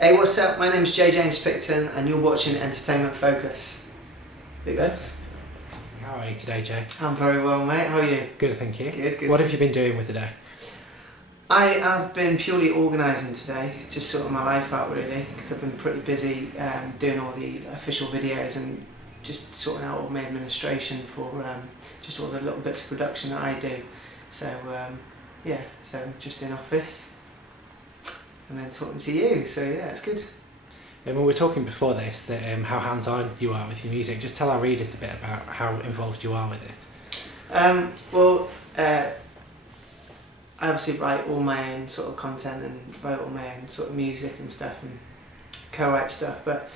Hey, what's up? My name's James Picton and you're watching Entertainment Focus. Big ups. How are you today, Jay? I'm very well, mate. How are you? Good, thank you. Good. What have you been doing with the day? I have been purely organising today, just sorting my life out really, because I've been pretty busy doing all the official videos and just sorting out all my administration for just all the little bits of production that I do. So yeah, so just in office and then talking to you, so yeah, it's good. We were talking before this that how hands-on you are with your music. Just tell our readers a bit about how involved you are with it. Well, I obviously write all my own sort of content and write all my own sort of music and stuff and co-write stuff, but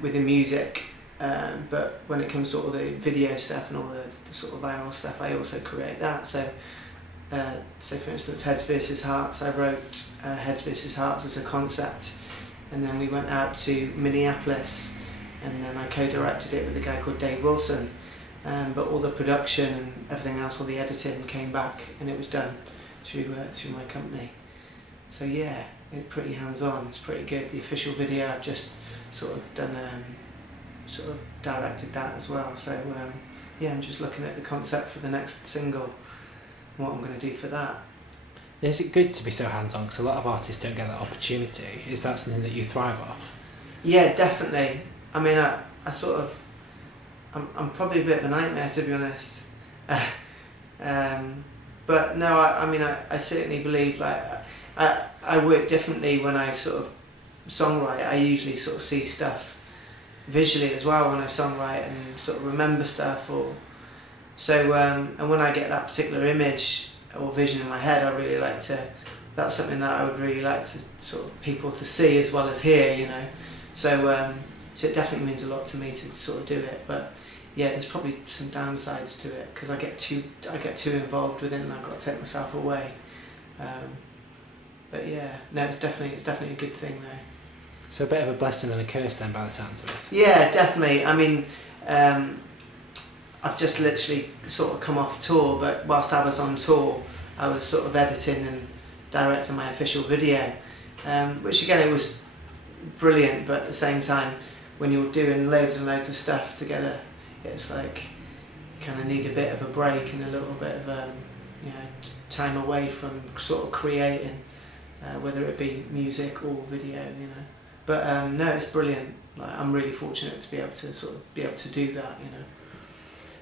with the music, but when it comes to all the video stuff and all the sort of viral stuff, I also create that. So for instance, Heads vs Hearts, I wrote Heads vs Hearts as a concept, and then we went out to Minneapolis and then I co-directed it with a guy called Dave Wilson, but all the production and everything else, all the editing came back and it was done through my company. So yeah, it's pretty hands-on, it's pretty good. The official video, I've just sort of done, sort of directed that as well. So yeah, I'm just looking at the concept for the next single, what I'm going to do for that. Is it good to be so hands-on? Because a lot of artists don't get that opportunity. Is that something that you thrive off? Yeah, definitely. I mean, I sort of, I'm probably a bit of a nightmare, to be honest. But no, I mean, I certainly believe, like, I work differently when I sort of songwrite. I usually sort of see stuff visually as well when I songwrite and sort of remember stuff, or so, and when I get that particular image or vision in my head, I really like to, that's something that I would really like to sort of people to see as well as hear, you know. So so it definitely means a lot to me to sort of do it, but yeah, there's probably some downsides to it because I get too involved with it and I've got to take myself away. But yeah, no, it's definitely a good thing though. So a bit of a blessing and a curse then, by the sounds of it. Yeah, definitely. I mean, I've just literally sort of come off tour, but whilst I was on tour, I was sort of editing and directing my official video, which again, it was brilliant, but at the same time, when you're doing loads and loads of stuff together, it's like you kind of need a bit of a break and a little bit of you know, time away from sort of creating, whether it be music or video, you know. But no, it's brilliant. Like, I'm really fortunate to be able to sort of be able to do that, you know.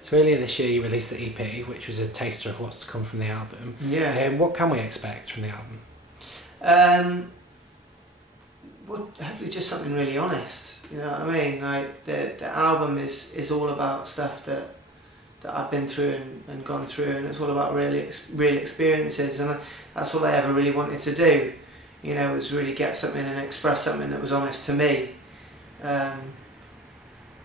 So earlier this year you released the EP, which was a taster of what's to come from the album. Yeah. What can we expect from the album? Well, hopefully just something really honest, you know what I mean? Like, the album is all about stuff that I've been through and gone through, and it's all about real experiences, and that's all I ever really wanted to do, you know, was really get something and express something that was honest to me. And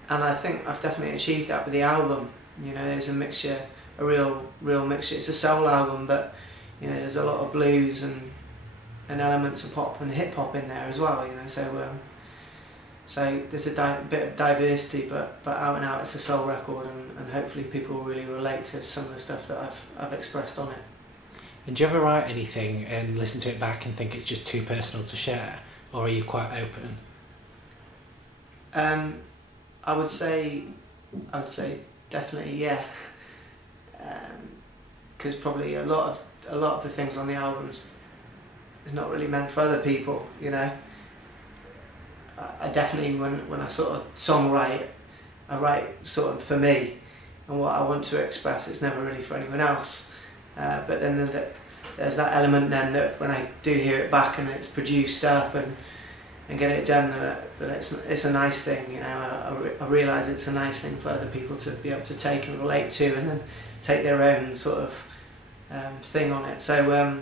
I think I've definitely achieved that with the album. You know, there's a mixture, a real mixture. It's a soul album, but you know, there's a lot of blues and elements of pop and hip hop in there as well. You know, so so there's a bit of diversity, but out and out, it's a soul record, and hopefully people will really relate to some of the stuff that I've expressed on it. And do you ever write anything and listen to it back and think it's just too personal to share, or are you quite open? I would say definitely, yeah. Because probably a lot of the things on the albums is not really meant for other people, you know. I definitely, when I sort of songwrite, I write sort of for me and what I want to express. It's never really for anyone else. But then there's that element then that when I do hear it back and it's produced up and get it done, that it's a nice thing, you know. I realise it's a nice thing for other people to be able to take and relate to, and then take their own sort of thing on it. So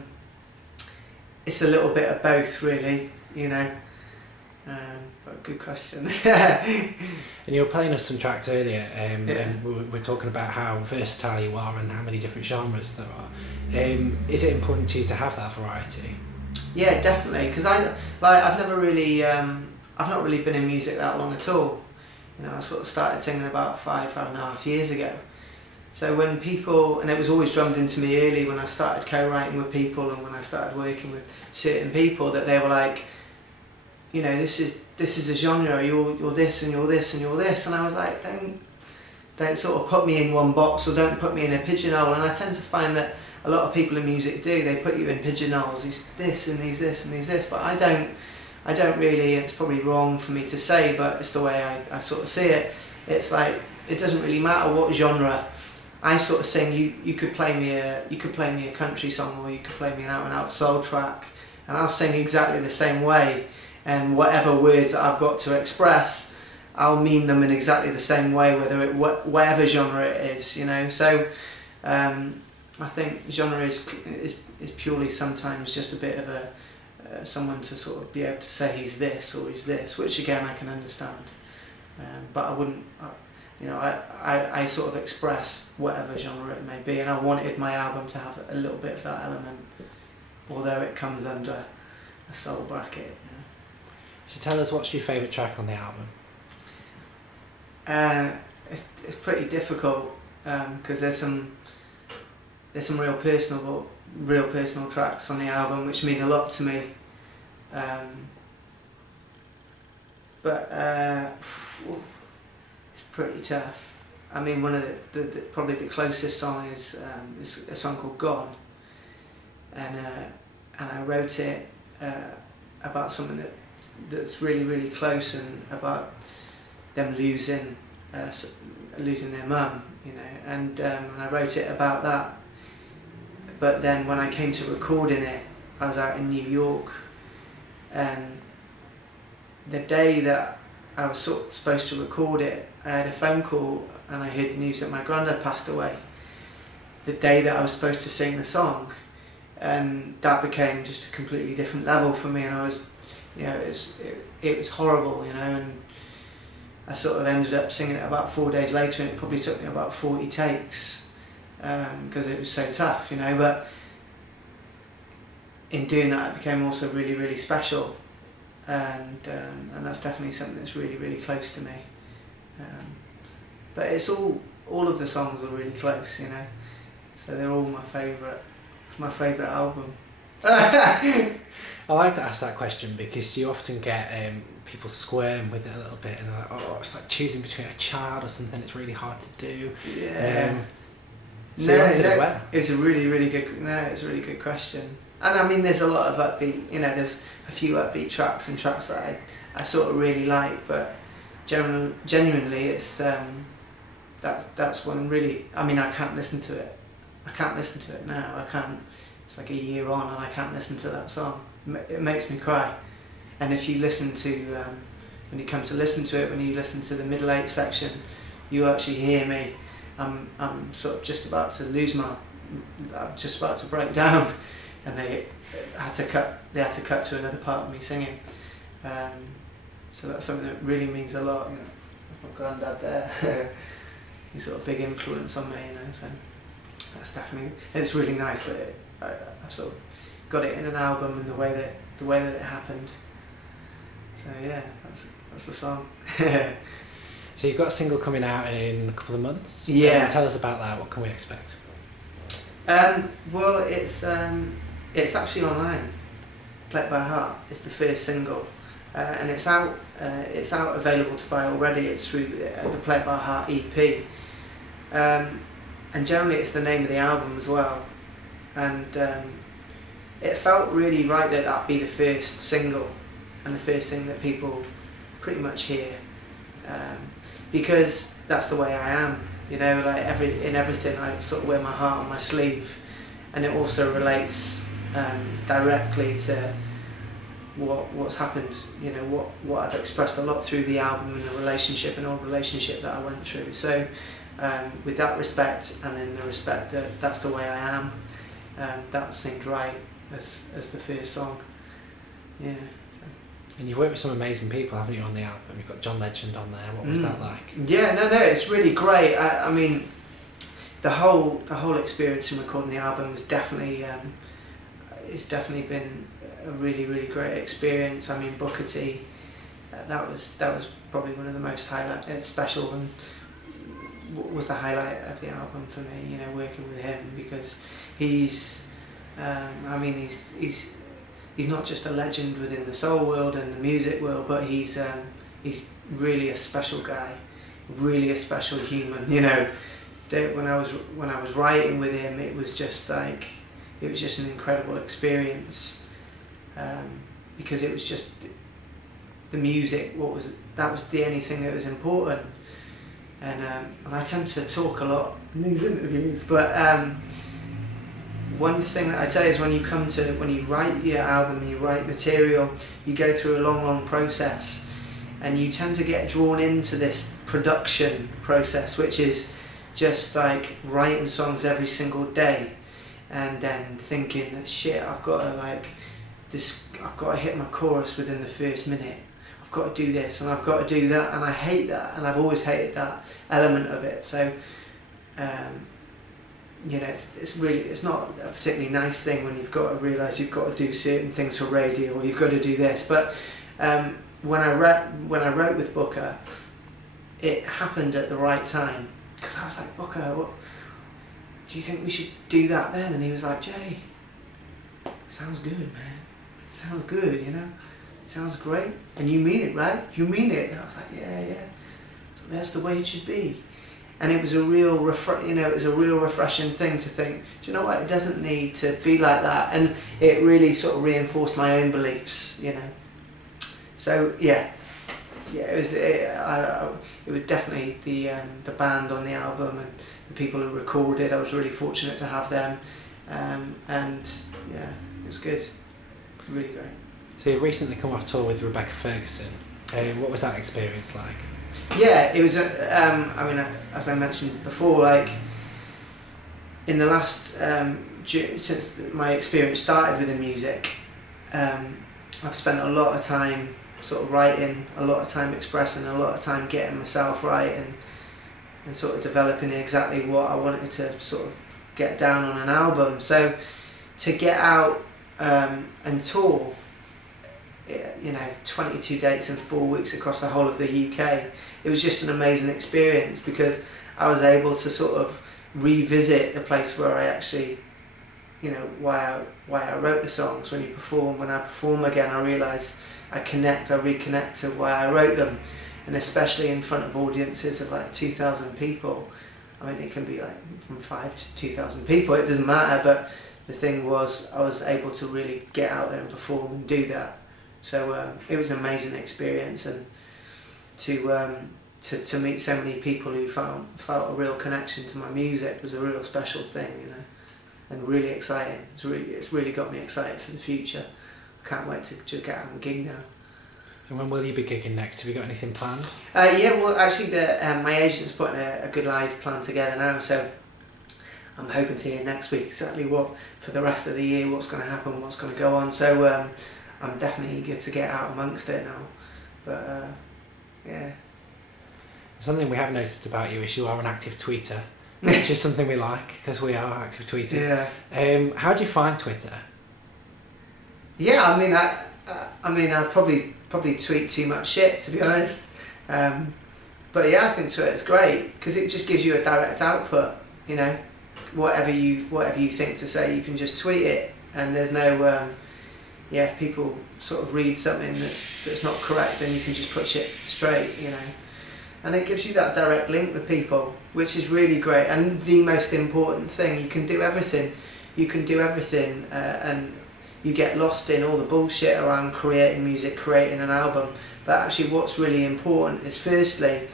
it's a little bit of both, really, you know. But good question. And you were playing us some tracks earlier, yeah. And we're talking about how versatile you are and how many different genres there are. Is it important to you to have that variety? Yeah, definitely, because I've never really, I've not really been in music that long at all. You know, I sort of started singing about 5.5 years ago. So when people, and it was always drummed into me early when I started co-writing with people and when I started working with certain people, that they were like, you know, this is a genre. You're this and you're this and you're this. And I was like, don't sort of put me in one box, or don't put me in a pigeonhole. And I tend to find that a lot of people in music do. They put you in pigeonholes. He's this and he's this and he's this. But I don't really. It's probably wrong for me to say, but it's the way I sort of see it. It's like, it doesn't really matter what genre. I sort of sing. You could play me a country song, or you could play me an out and out soul track, and I'll sing exactly the same way. And whatever words that I've got to express, I'll mean them in exactly the same way, whatever genre it is, you know. So I think genre is purely sometimes just a bit of someone to sort of be able to say he's this or he's this, which again I can understand. But I wouldn't, you know, I sort of express whatever genre it may be, and I wanted my album to have a little bit of that element, although it comes under a soul bracket. You know. So tell us, what's your favourite track on the album? It's pretty difficult because there's some real personal tracks on the album which mean a lot to me. But it's pretty tough. I mean, one of the probably the closest song is a song called Gone, and I wrote it about something that's really, really close, and about them losing their mum, you know, and I wrote it about that. But then when I came to recording it, I was out in New York, and the day that I was supposed to record it, I had a phone call and I heard the news that my granddad passed away the day that I was supposed to sing the song, and that became just a completely different level for me. And I was, you know, it was horrible, you know, and I sort of ended up singing it about 4 days later, and it probably took me about 40 takes because it was so tough, you know. But in doing that, it became also really, really special, and that's definitely something that's really, really close to me. But it's all of the songs are really close, you know, so they're all my favourite. It's my favourite album. I like to ask that question because you often get people squirm with it a little bit, and they're like, oh, it's like choosing between a child or something. It's really hard to do. Yeah. So you answered it well. It's a really, really good. No, it's a really good question. And I mean, there's a lot of upbeat. You know, there's a few upbeat tracks and tracks that I sort of really like, but genuinely, it's that's one really. I mean, I can't listen to it. I can't listen to it now. I can't. It's like a year on and I can't listen to that song. It makes me cry. And if you listen to, when you come to listen to it, when you listen to the middle 8 section, you actually hear me. I'm sort of just about to I'm just about to break down, and they had to cut to another part of me singing. So that's something that really means a lot. You know, my granddad there, he's sort of a big influence on me. You know, so that's definitely. It's really nice that I sort of got it in an album, and the way that it happened. So yeah, that's the song. So you've got a single coming out in a couple of months. Yeah. Tell us about that. What can we expect? Well, it's actually online. Play It by Heart. It's the first single, and it's out. It's out, available to buy already. It's through the Play It by Heart EP, and generally it's the name of the album as well. And it felt really right that that'd be the first single and the first thing that people pretty much hear, because that's the way I am, you know. Like in everything, I sort of wear my heart on my sleeve, and it also relates directly to what's happened, you know, what I've expressed a lot through the album, and the relationship, and old relationship that I went through. So with that respect, and in the respect that that's the way I am, that seemed right as the first song. Yeah. And you've worked with some amazing people, haven't you, on the album? You've got John Legend on there. What was that like? Yeah, no, it's really great. I mean, the whole experience in recording the album was definitely it's definitely been a really, really great experience. I mean, Booker T, that was probably one of the most special, and was the highlight of the album for me. You know, working with him, because he's he's not just a legend within the soul world and the music world, but he's really a special guy, really a special human. You know, when I was writing with him, it was just an incredible experience, because it was just the music. That was the only thing that was important. And I tend to talk a lot in these interviews, but one thing that I'd say is when you write your album and you write material, you go through a long process, and you tend to get drawn into this production process, which is just like writing songs every single day, and then thinking that shit, I've got to hit my chorus within the first minute. I've got to do this and I've got to do that, and I hate that, and I've always hated that element of it. So you know, it's not a particularly nice thing when you've got to realise you've got to do certain things for radio, or you've got to do this. But when I wrote with Booker, it happened at the right time, because I was like, Booker, what do you think we should do that then? And he was like, Jay, sounds good, man. Sounds good, you know. Sounds great, and you mean it, right? You mean it. And I was like, yeah. So that's the way it should be. And it was a real refreshing thing to think, do you know what? It doesn't need to be like that. And it really sort of reinforced my own beliefs, you know. So yeah, it was definitely the band on the album and the people who recorded. I was really fortunate to have them, and yeah, it was good, really great. So you've recently come off tour with Rebecca Ferguson. What was that experience like? Yeah, it was. I mean, as I mentioned before, like in the last since my experience started with the music, I've spent a lot of time sort of writing, a lot of time expressing, a lot of time getting myself right, and sort of developing exactly what I wanted to sort of get down on an album. So to get out and tour, you know, 22 dates in 4 weeks across the whole of the UK, it was just an amazing experience, because I was able to sort of revisit the place where I actually, you know, why I wrote the songs. When I perform again, I realise I reconnect to why I wrote them, and especially in front of audiences of like 2,000 people. I mean, it can be like from 5 to 2,000 people, it doesn't matter, but the thing was, I was able to really get out there and perform and do that. So it was an amazing experience, and to meet so many people who felt a real connection to my music was a real special thing, you know, and really exciting. It's really got me excited for the future. I can't wait to get out and gig now. And when will you be gigging next? Have you got anything planned? Yeah, well, actually, my agent's putting a good live plan together now, so I'm hoping to hear next week exactly what, for the rest of the year, what's going to happen, what's going to go on. So I'm definitely eager to get out amongst it now. But yeah. Something we have noticed about you is you are an active tweeter, which is something we like, because we are active tweeters. Yeah. How do you find Twitter? Yeah, I mean, I probably tweet too much shit, to be honest. But yeah, I think Twitter's great, because it just gives you a direct output. You know, whatever you think to say, you can just tweet it, and there's no if people sort of read something that's not correct, then you can just put shit straight, you know. And it gives you that direct link with people, which is really great. And the most important thing, you can do everything. You can do everything, and you get lost in all the bullshit around creating music, creating an album. But actually what's really important is, firstly,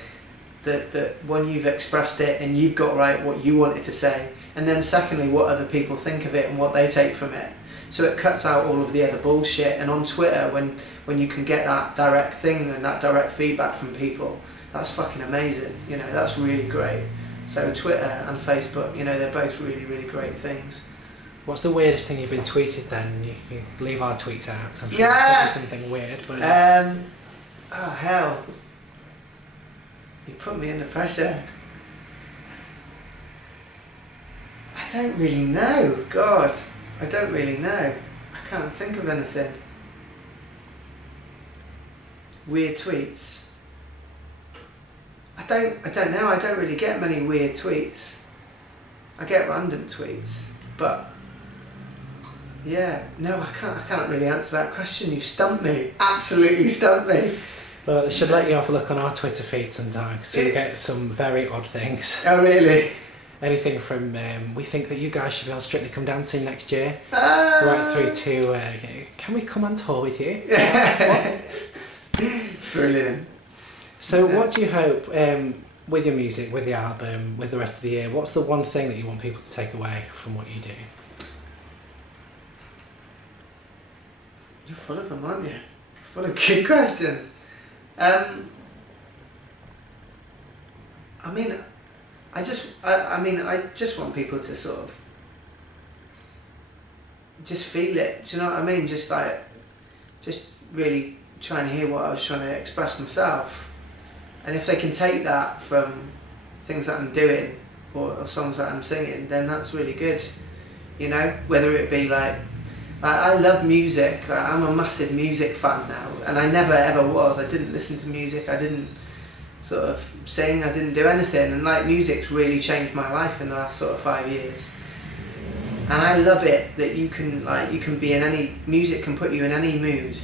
that when you've expressed it and you've got right what you wanted to say, and then secondly, what other people think of it and what they take from it. So it cuts out all of the other bullshit. And on Twitter, when you can get that direct thing and that direct feedback from people, that's fucking amazing, you know, that's really great. So Twitter and Facebook, you know, they're both really, really great things. What's the weirdest thing you've been tweeted then? You can leave our tweets out, because I'm sure it's something weird. But oh hell, you put me under pressure. I don't really know, God, I don't really know. I can't think of anything. Weird tweets. I don't know, I don't really get many weird tweets. I get random tweets, but Yeah, no, I can't really answer that question. You've stumped me. Absolutely stumped me. But I should let you have a look on our Twitter feed sometimes, so you get some very odd things. Oh, really? Anything from, we think that you guys should be on Strictly Come Dancing next year, right through to, can we come on tour with you? Brilliant. So what do you hope, with your music, with the album, with the rest of the year, what's the one thing that you want people to take away from what you do? You're full of them, aren't you? Full of good questions. I just want people to sort of just feel it. Do you know what I mean? Just really trying to hear what I was trying to express myself, and if they can take that from things that I'm doing or songs that I'm singing, then that's really good. You know, whether it be like I love music. I'm a massive music fan now, and I never ever was. I didn't listen to music. I didn't sort of sing. I didn't do anything, and like music's really changed my life in the last sort of 5 years. And I love it that you can be in any music can put you in any mood.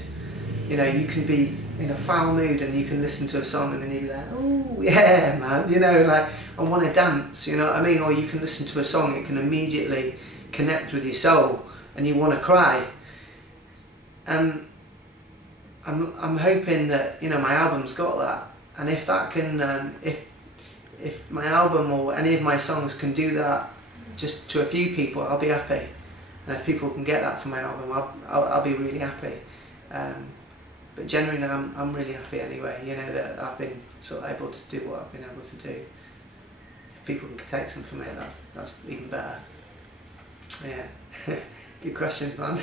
You know, you can be in a foul mood and you can listen to a song and then you'll be like, oh yeah, man. You know, like I want to dance. You know what I mean? Or you can listen to a song that can immediately connect with your soul, and you want to cry. And I'm hoping that, you know, my album's got that, and if that can if my album or any of my songs can do that just to a few people, I'll be happy. And if people can get that from my album, I'll be really happy. But generally I'm really happy anyway, you know, that I've been sort of able to do what I've been able to do. If people can take some from it, that's even better. Yeah. Good questions, man.